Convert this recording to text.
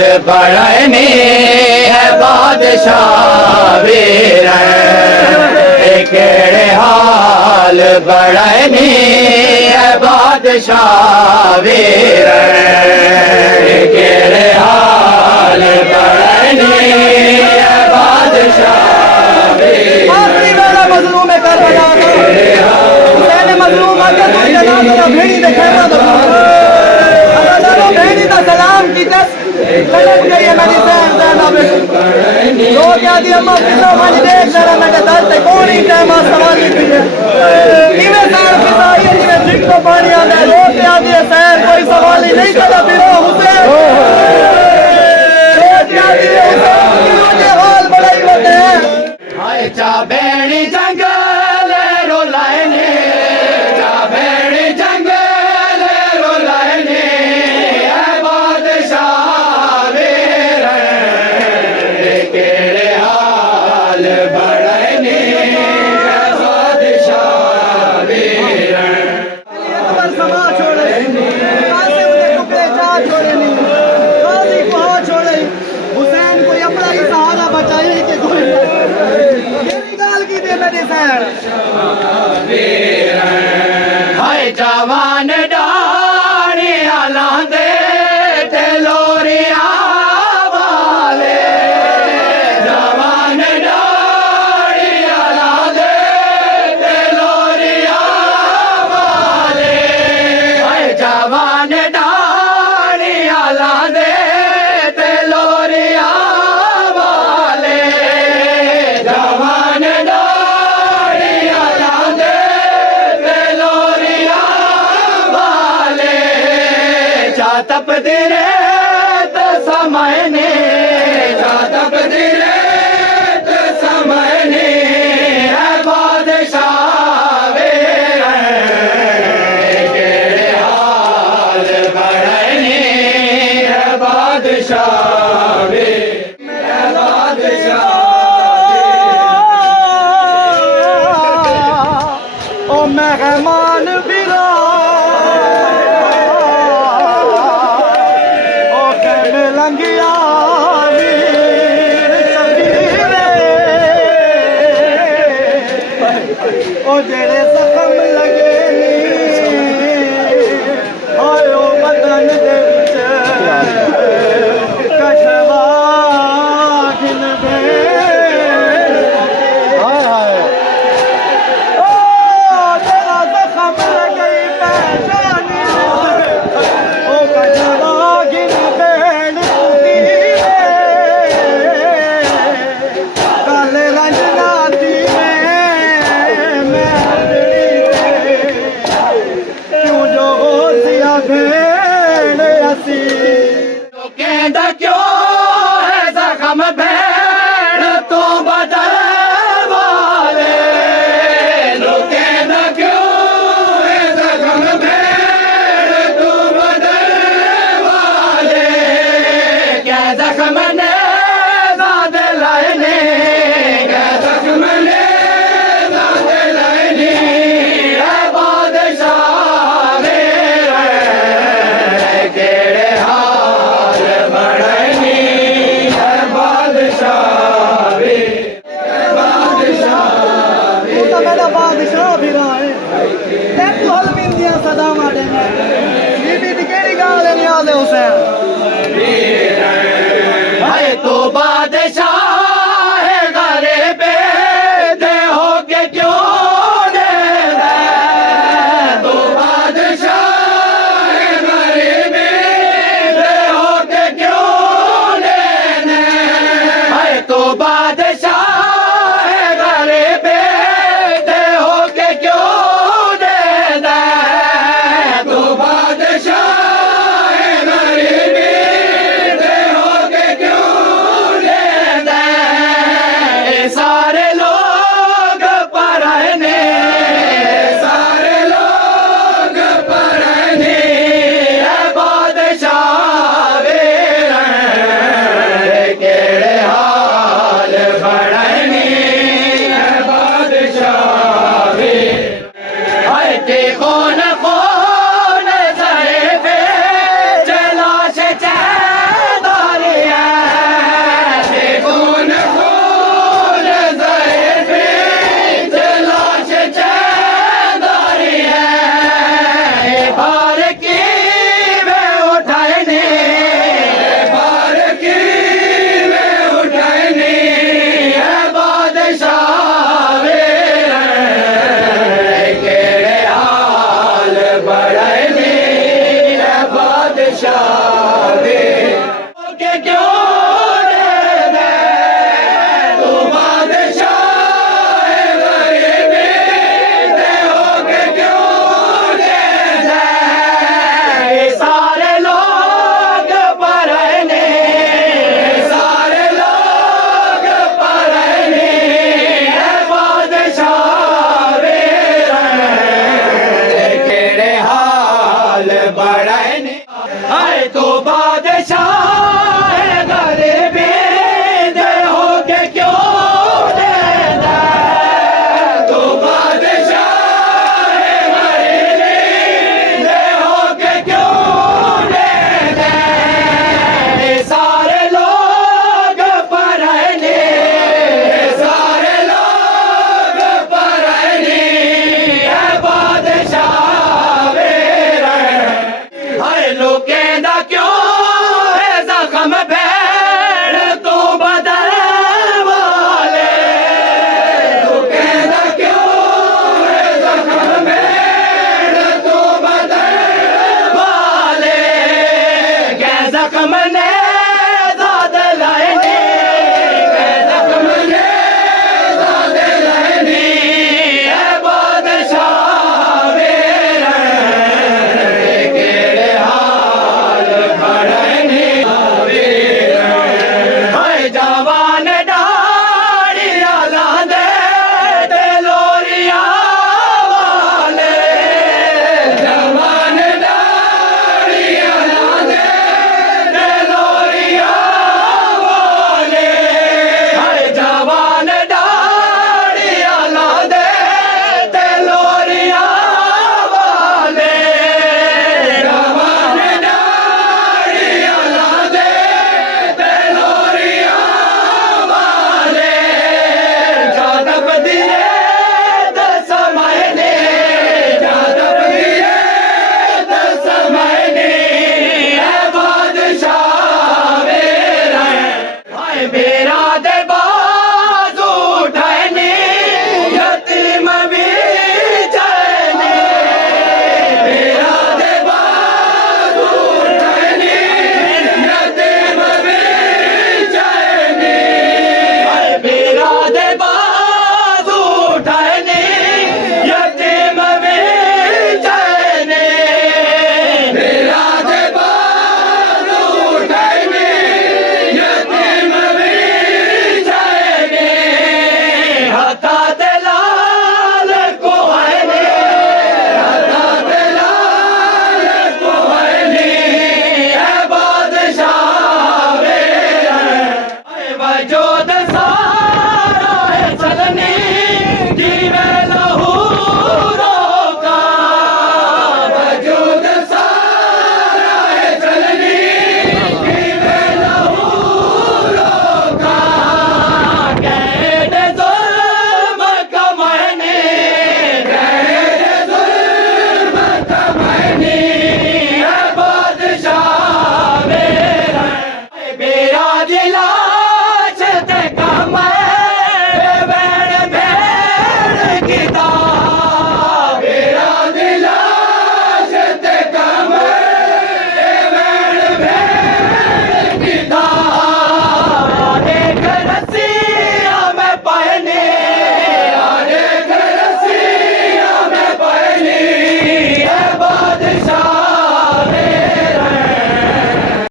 बड़ने है बादशाह वीर केड़े हाल बड़ने है बादशाह वीर केड़े हाल बड़ने है बादशाह वीर आखिरी मेरा मजलूम है करबला का मैंने मजलूम आके तू जनाब भेड़ी दे खेमा दो अल्लाह भेड़ी दा सलाम कीता कलक गई है मेरी सैन ज़ैनब लो क्या दी अम्मा फिसा मानी देख जरा मेरे दल ते कौन ही कहमा सवाल की है किवे सैन फिसा ये जिवे जिग को पानी आंदा है लो क्या दी सैन कोई सवाल ही नहीं करा फिरो हुसैन लो क्या दी हुसैन मुझे हाल बड़ाई होते हैं हाय चा बेड़ी जंगल रोलाने चा बेड़ी जंगल रोलाने है बादशाह वीर केड़े हाल बड़ने है बादशाह वीर अकबर समा छोड़े कासिम के टुकड़े जा छोड़े नहीं गाजी को हाँ छोड़े हुसैन कोई अपना ही सहारा बचाए कि कोई ये गाल की दे मेरी सैन हाय जवान डाणी आलांदे ते लोरिया वाले जवान डाणी आलांदे ते लोरिया वाले हाय जवान डाणी आलांदे ते लोरिया वाले जवान डाणी आलांदे ते लोरिया वाले चा तपदीरे ते समयने चा तपदीरे ते समयने है बादशाह वीर केड़े हाल बड़ने है बादशाह वीर है बादशाह ओ मेहमान बिरा ओ कैन लंगिया वीर शबीरे ओ जेड़े जख्म लगे नी ओए ओ बदन दे विच कशवा घिन दे हाय हाय ओ तेरा जख्म लगी पहचानी ओ कशवा घिन भेड़ कुती काले रंजना थी मैं क्यों जो सिया भेड़ असी कहता क्यों है जख्म भेड़ तो बदल वाले लोग कहता क्यों है जख्म भेड़ तो बदल वाले क्या जख्म ने दाद लाने क्या जख्म ने दाद लाने है बादशाह वीर केड़े हाल बड़ने है बादशाह वीर बादशाह वो तो मेरा बादशाह भी रहा है तेरे तो हल मिल दिया सदा मारे ये भी केड़ी गाल है नियाज़ हुसैन हाय तो बादशाह